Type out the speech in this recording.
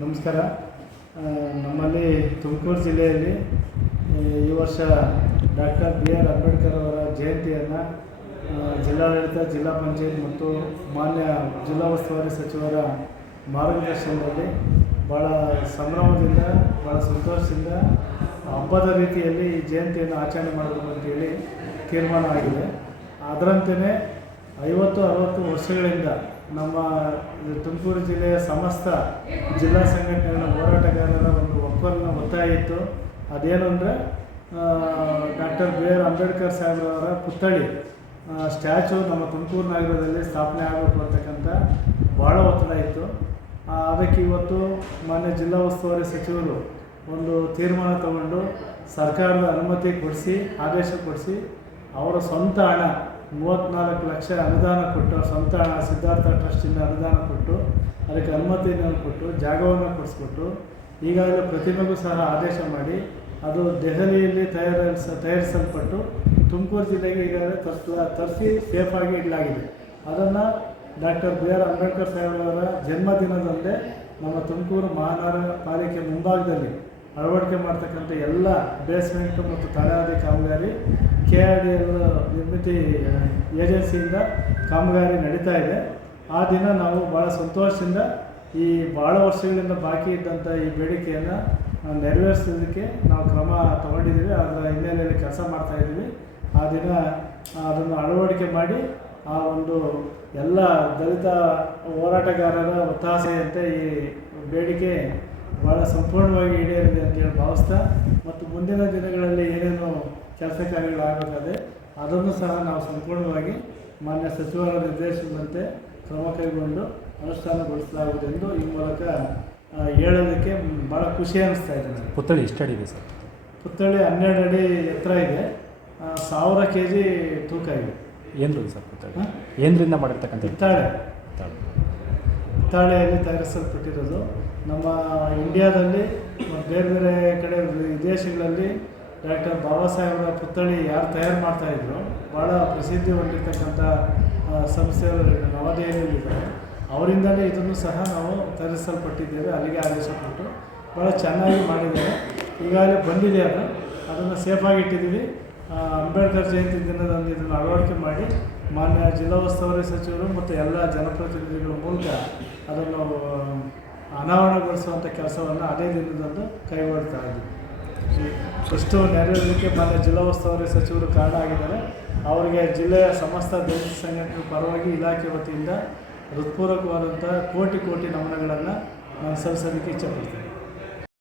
ನಮಸ್ಕಾರ. ನಮ್ಮಲ್ಲಿ ತುಮಕೂರು ಜಿಲ್ಲೆಯಲ್ಲಿ ಈ ವರ್ಷ ಡಾಕ್ಟರ್ ಬಿ ಆರ್ ಅಂಬೇಡ್ಕರ್ ಅವರ ಜಯಂತಿಯನ್ನು ಜಿಲ್ಲಾಡಳಿತ, ಜಿಲ್ಲಾ ಪಂಚಾಯತ್ ಮತ್ತು ಮಾನ್ಯ ಜಿಲ್ಲಾ ಉಸ್ತುವಾರಿ ಸಚಿವರ ಮಾರ್ಗದರ್ಶನದಲ್ಲಿ ಭಾಳ ಸಂಭ್ರಮದಿಂದ ಭಾಳ ಸಂತೋಷದಿಂದ ಹಬ್ಬದ ರೀತಿಯಲ್ಲಿ ಈ ಜಯಂತಿಯನ್ನು ಆಚರಣೆ ಮಾಡಬೇಕು ಅಂತೇಳಿ ತೀರ್ಮಾನ ಆಗಿದೆ ಅದರಂತೆಯೇ ಐವತ್ತು, ಅರವತ್ತು ವರ್ಷಗಳಿಂದ ನಮ್ಮ ತುಮಕೂರು ಜಿಲ್ಲೆಯ ಸಮಸ್ತ ಜಿಲ್ಲಾ ಸಂಘಟನೆಗಳ ಹೋರಾಟಗಾರರ ಒಂದು ಒಪ್ಪಂದ ಒತ್ತಾಯ ಇತ್ತು. ಅದೇನು ಅಂದರೆ ಡಾಕ್ಟರ್ ಬಿ ಆರ್ ಅಂಬೇಡ್ಕರ್ ಸಾಹೇಬ್ರವರ ಪುತ್ಥಳಿ ಸ್ಟ್ಯಾಚು ನಮ್ಮ ತುಮಕೂರು ನಗರದಲ್ಲಿ ಸ್ಥಾಪನೆ ಆಗಬೇಕು ಅಂತಕ್ಕಂಥ ಭಾಳ ಒತ್ತಡ ಇತ್ತು. ಅದಕ್ಕೆ ಇವತ್ತು ಮಾನ್ಯ ಜಿಲ್ಲಾ ಉಸ್ತುವಾರಿ ಸಚಿವರು ಒಂದು ತೀರ್ಮಾನ ತಗೊಂಡು ಸರ್ಕಾರದ ಅನುಮತಿ ಕೊಡಿಸಿ, ಆದೇಶ ಕೊಡಿಸಿ ಅವರ ಸ್ವಂತ ಹಣ ಮೂವತ್ತ್ನಾಲ್ಕು ಲಕ್ಷ ಅನುದಾನ ಕೊಟ್ಟು, ಸ್ವಂತ ಹಣ, ಸಿದ್ಧಾರ್ಥ ಟ್ರಸ್ಟಿಂದ ಅನುದಾನ ಕೊಟ್ಟು, ಅದಕ್ಕೆ ಅನುಮತಿಯನ್ನು ಕೊಟ್ಟು, ಜಾಗವನ್ನು ಕೊಡಿಸ್ಬಿಟ್ಟು, ಈಗಾಗಲೇ ಪ್ರತಿಮೆಗೂ ಸಹ ಆದೇಶ ಮಾಡಿ, ಅದು ದೆಹಲಿಯಲ್ಲಿ ತಯಾರಿಸ ತಯಾರಿಸಲ್ಪಟ್ಟು ತುಮಕೂರು ಜಿಲ್ಲೆಗೆ ಈಗಾಗಲೇ ತರ್ಸ, ತರಿಸಿ ಸೇಫಾಗಿ ಇಡಲಾಗಿದೆ. ಅದನ್ನು ಡಾಕ್ಟರ್ ಬಿ ಆರ್ ಅಂಬೇಡ್ಕರ್ ಸಾಹೇಬ್ರವರ ಜನ್ಮದಿನದಂದೇ ನಮ್ಮ ತುಮಕೂರು ಮಹಾನಗರ ಪಾಲಿಕೆ ಮುಂಭಾಗದಲ್ಲಿ ಅಳವಡಿಕೆ ಮಾಡ್ತಕ್ಕಂಥ ಎಲ್ಲ ಬೇಸ್ಮೆಂಟು ಮತ್ತು ತಳಹದಿ ಕಾಮಗಾರಿ ಕೆ ಆರ್ ಡಿ ಎಲ್ ನಿರ್ಮಿತಿ ಏಜೆನ್ಸಿಯಿಂದ ಕಾಮಗಾರಿ ನಡೀತಾ ಇದೆ. ಆ ದಿನ ನಾವು ಭಾಳ ಸಂತೋಷದಿಂದ ಈ ಭಾಳ ವರ್ಷಗಳಿಂದ ಬಾಕಿ ಇದ್ದಂಥ ಈ ಬೇಡಿಕೆಯನ್ನು ನೆರವೇರಿಸೋದಕ್ಕೆ ನಾವು ಕ್ರಮ ತಗೊಂಡಿದ್ದೀವಿ. ಅದರ ಹಿನ್ನೆಲೆಯಲ್ಲಿ ಕೆಲಸ ಮಾಡ್ತಾಯಿದ್ದೀವಿ ಆ ದಿನ ಅದನ್ನು ಅಳವಡಿಕೆ ಮಾಡಿ ಆ ಒಂದು ಎಲ್ಲ ದಲಿತ ಹೋರಾಟಗಾರರ ಒತ್ತಾಸೆಯಂತೆ ಈ ಬೇಡಿಕೆ ಭಾಳ ಸಂಪೂರ್ಣವಾಗಿ ಈಡೇರಿದೆ ಅಂತೇಳಿ ಭಾವಿಸ್ತಾ, ಮತ್ತು ಮುಂದಿನ ದಿನಗಳಲ್ಲಿ ಕೆಲಸ ಕಾರ್ಯಗಳಾಗಬೇಕಾದೆ ಅದನ್ನು ಸಹ ನಾವು ಸಂಪೂರ್ಣವಾಗಿ ಮಾನ್ಯ ಸಚಿವರ ನಿರ್ದೇಶನದಂತೆ ಕ್ರಮ ಕೈಗೊಂಡು ಅನುಷ್ಠಾನಗೊಳಿಸಲಾಗುವುದೆಂದು ಈ ಮೂಲಕ ಹೇಳೋದಕ್ಕೆ ಭಾಳ ಖುಷಿ ಅನ್ನಿಸ್ತಾ ಇದೆ ನನಗೆ. ಪುತ್ಥಳಿ ಎಷ್ಟು ಅಡಿ ಇದೆ ಸರ್? ಪುತ್ಥಳಿ ಹನ್ನೆರಡು ಅಡಿ ಎತ್ತರ ಇದೆ. ಸಾವಿರ ಕೆ ಜಿ ತೂಕ ಇದೆ. ಏನ್ರಿ ಸರ್ ಪುತ್ಥಳಿ? ಏನರಿಂದ ಮಾಡಿರ್ತಕ್ಕಂಥ ಹಿತ್ತಾಳೆ. ಹಿತ್ತಾಳೆ. ಹಿತ್ತಾಳೆಯಲ್ಲಿ ತಯಾರಿಸಲ್ಪಟ್ಟಿರೋದು ನಮ್ಮ ಇಂಡಿಯಾದಲ್ಲಿ ಬೇರೆ ಬೇರೆ ಕಡೆ ವಿದೇಶಗಳಲ್ಲಿ ಡಾಕ್ಟರ್ ಬಾಬಾ ಸಾಹೇಬರ ಪುತ್ಥಳಿ ಯಾರು ತಯಾರು ಮಾಡ್ತಾಯಿದ್ರು ಭಾಳ ಪ್ರಸಿದ್ಧಿ ಹೊಂದಿರ್ತಕ್ಕಂಥ ಸಂಸ್ಥೆಯವರು ನವದೆಹಲಿಯಲ್ಲಿದ್ದಾರೆ. ಅವರಿಂದಲೇ ಇದನ್ನು ಸಹ ನಾವು ತಯಾರಿಸಲ್ಪಟ್ಟಿದ್ದೇವೆ ಅಲ್ಲಿಗೆ ಆದೇಶ ಕೊಟ್ಟು ಭಾಳ ಚೆನ್ನಾಗಿ ಮಾಡಿದ್ದಾರೆ. ಈಗಾಗಲೇ ಬಂದಿದೆ ಅದು. ಅದನ್ನು ಸೇಫಾಗಿ ಇಟ್ಟಿದ್ದೀವಿ. ಅಂಬೇಡ್ಕರ್ ಜಯಂತಿ ದಿನದಂದು ಇದನ್ನು ಅಳವಡಿಕೆ ಮಾಡಿ, ಮಾನ್ಯ ಜಿಲ್ಲಾ ಉಸ್ತುವಾರಿ ಸಚಿವರು ಮತ್ತು ಎಲ್ಲ ಜನಪ್ರತಿನಿಧಿಗಳ ಮೂಲಕ ಅದನ್ನು ಅನಾವರಣಗೊಳಿಸುವಂಥ ಕೆಲಸವನ್ನು ಅದೇ ದಿನದಂದು ಕೈಗೊಳ್ತಾ ಇದ್ದೀವಿ. ಇಷ್ಟು ನೆರವೇರಲಿಕ್ಕೆ ಮಾನ್ಯ ಜಿಲ್ಲಾ ಉಸ್ತುವಾರಿ ಸಚಿವರು ಕಾರಣ ಆಗಿದ್ದಾರೆ. ಅವರಿಗೆ ಜಿಲ್ಲೆಯ ಸಮಸ್ತ ದೇಶ ಸಂಘಟನೆ ಪರವಾಗಿ ಇಲಾಖೆ ವತಿಯಿಂದ ಹೃತ್ಪೂರ್ವಕವಾದಂಥ ಕೋಟಿ ಕೋಟಿ ನಮನಗಳನ್ನು ನಾನು ಸಲ್ಲಿಸೋದಕ್ಕೆ ಇಚ್ಛೆಪಡ್ತೇನೆ